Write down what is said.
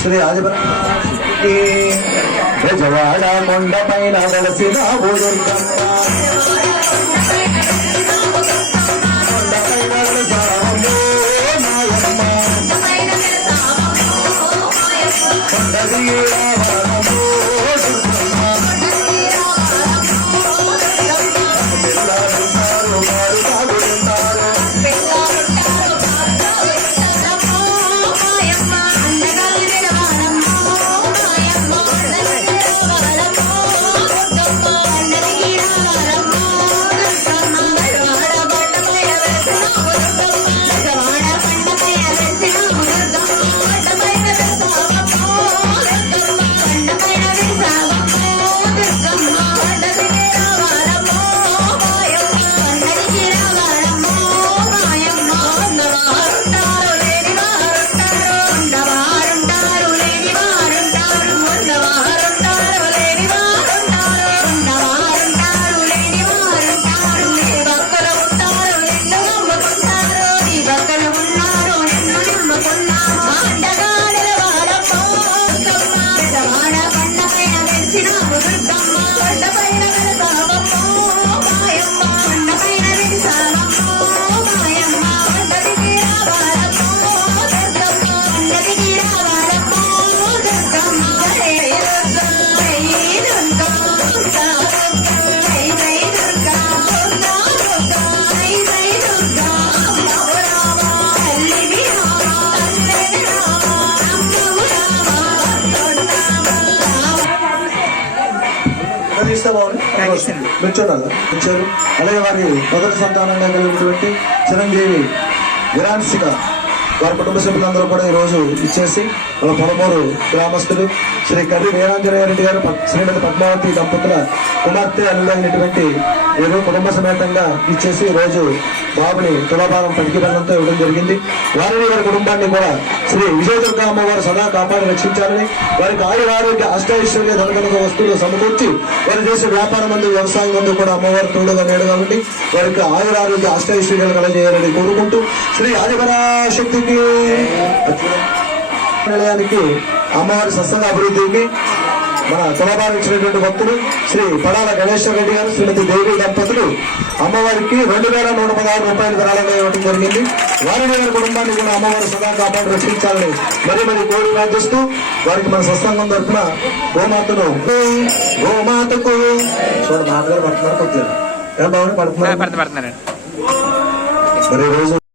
శ్రీ ఆదిపరాశక్తికి బెజవాడ కొండ పైన వెలసిన వచ్చారు. అలాగే వారి మొదటి సంతానంగా కలిగినటువంటి చిరంజీవి విరాన్సిక వారి కుటుంబ సభ్యులందరూ కూడా ఈ రోజు ఇచ్చేసి వాళ్ళ పొలమూరు గ్రామస్తులు శ్రీ కర్రి వీరాంజనేయ రెడ్డి గారు శ్రీమతి పద్మావతి దంపతుల కుమార్తె అనులైనటువంటి వీరు కుటుంబ సమేతంగా ఇచ్చేసి ఈ రోజు బాబుని తులాభారం పనికి బెల్లంతో ఇవ్వడం జరిగింది. వారిని వారి కుటుంబాన్ని కూడా శ్రీ విజయదుర్గ అమ్మవారు సదా కాపాడి రక్షించాలని, వారికి ఆరోగ్య అష్టైశ్వర్య ధనగనక వస్తువులు సమకూర్చి వారు చేసే వ్యాపారం మందు వ్యవసాయం మందు కూడా అమ్మవారు తోడుగా నేడుగా ఉండి వారికి ఆరోగ్య అష్టైశ్వర్యాలు కలజేయాలని కోరుకుంటూ శ్రీ ఆదిపరాశక్తికి నిలయానికి అమ్మవారి సత్సంగ అభివృద్ధికి మన తులాభారం ఇచ్చినటువంటి భక్తులు శ్రీ పడాల గణేశ్వర రెడ్డి గారు శ్రీమతి దేవి దంపతులు అమ్మవారికి 2116 రూపాయలు ధరాలంగా ఇవ్వడం జరిగింది. వారిని వారి కుటుంబాన్ని కూడా అమ్మవారి సదా కాపాడు రక్షించాలని మరి కోరి ప్రార్థిస్తూ వారికి మన సత్సంగం తరఫున గోమాతకు చూడ మాటగారు పడుతున్నారు కొద్దిగా ఏం బాగుంది పడుతున్నారు మరి రోజు